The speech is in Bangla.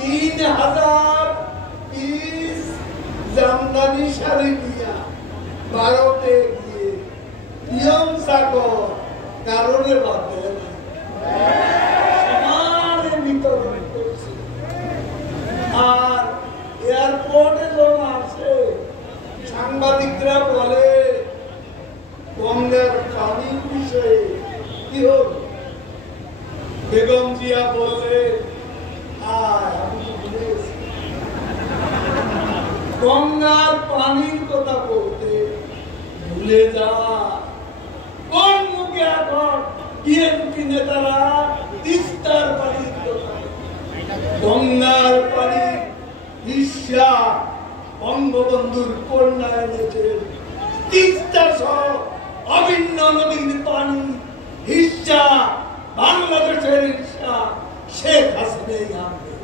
3000 পিস জামদানি শাড়ি দিয়া ভারতে গিয়ে পিয়ন চাকর কারণে বাদ দেয় না, সমানে বিতরণ করছে। আর এয়ারপোর্টে যখন আসে সাংবাদিকরা বলে গঙ্গার পানির বিষয়ে কি হল, বেগম জিয়া বলে গঙ্গার পানির কথা বলতে ভুলে যাওয়া কোন মুখে এখন বিএনপি নেতারা তিস্তার পানির কথা, গঙ্গার পানি ঈর্ষা বঙ্গবন্ধুর কন্যা এনেছে, তিস্তা সহ অভিন্ন নদীর পানি ঈর্ষা বাংলাদেশের ঈর্ষা শেখ হাসিনাই আনবে।